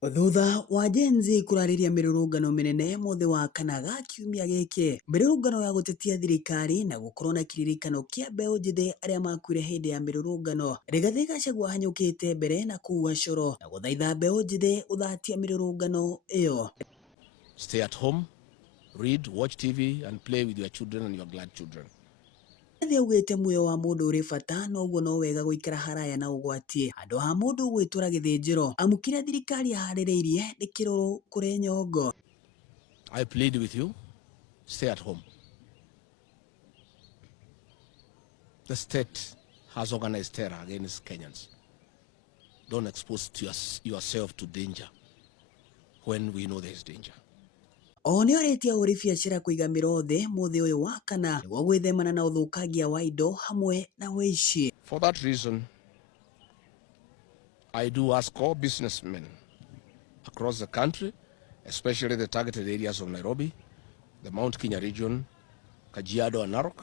Thutha wa Gen-Z kurariria mirurungano minene mothe wa kanaga kiumia giki, mirurungano ya gutetia thirikari na gukorwo na kiririkano kia mbeu njithi aria makuire hindi ya mirurungano, Rigathi Gachagua hanyukite mbere na kuua coro na guthaitha mbeu njithi uthatia mirurungano iyo. Stay at home, read, watch TV and play with your children and your grandchildren. Rigathi augite muoyo wa mundu uri bata noguo no wega guikara haraya na ugwati handu ha mundu gwitura githinjiro amukire thirikari yahaririirie ni kiruru kuri nyongo. I plead with you, stay at home. The state has organized terror against Kenyans. Don't expose yourself to danger when we know there is danger. Oni oritie uri biacara kuiga mirothe muthi uyu wa kana niguo gwithemana na uthukagia wa indo hamwe na wici. For that reason, I do ask all businessmen across the country, especially the targeted areas of Nairobi, the Mount Kenya region, Kajiado and Narok,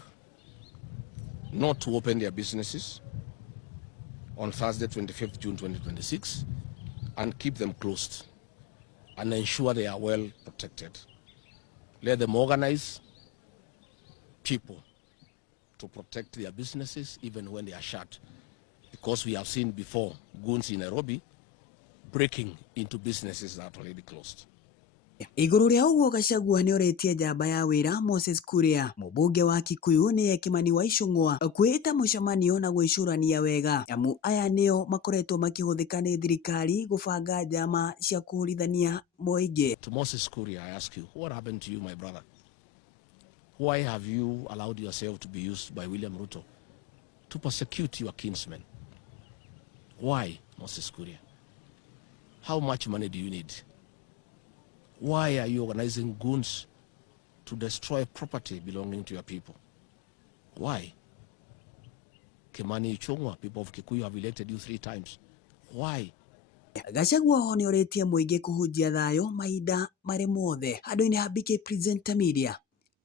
not to open their businesses on Thursday, 25th June 2026, and keep them closed and ensure they are well protected. Let them organize people to protect their businesses even when they are shut, because we have seen before goons in Nairobi breaking into businesses that are already closed. Iguru ria uguo Gachagua ni oritie njamba ya wira Moses Kuria mubunge wa Kikuyu ni Kimani wa Icung'wa kwita mucemanio na gwicurania wega amu aya nio makoretwo makihuthika ni thirikari gubanga njama cia kuhurithania muingi. To Moses Kuria, I ask you, what happened to you, my brother? Why have you allowed yourself to be used by William Ruto to persecute your kinsmen? Why, Moses Kuria? How much money do you need? Why are you organizing goons to destroy property belonging to your people? Why? Kimani Ichung'wa, people of Kikuyu have elected you 3 times. Why? Gachagua ho ni oritie muingi kuhunjia thayo mahinda mari mothe. Handu-ini ha BK Presenter Media,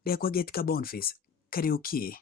riakwa Get Boniface Kariuki.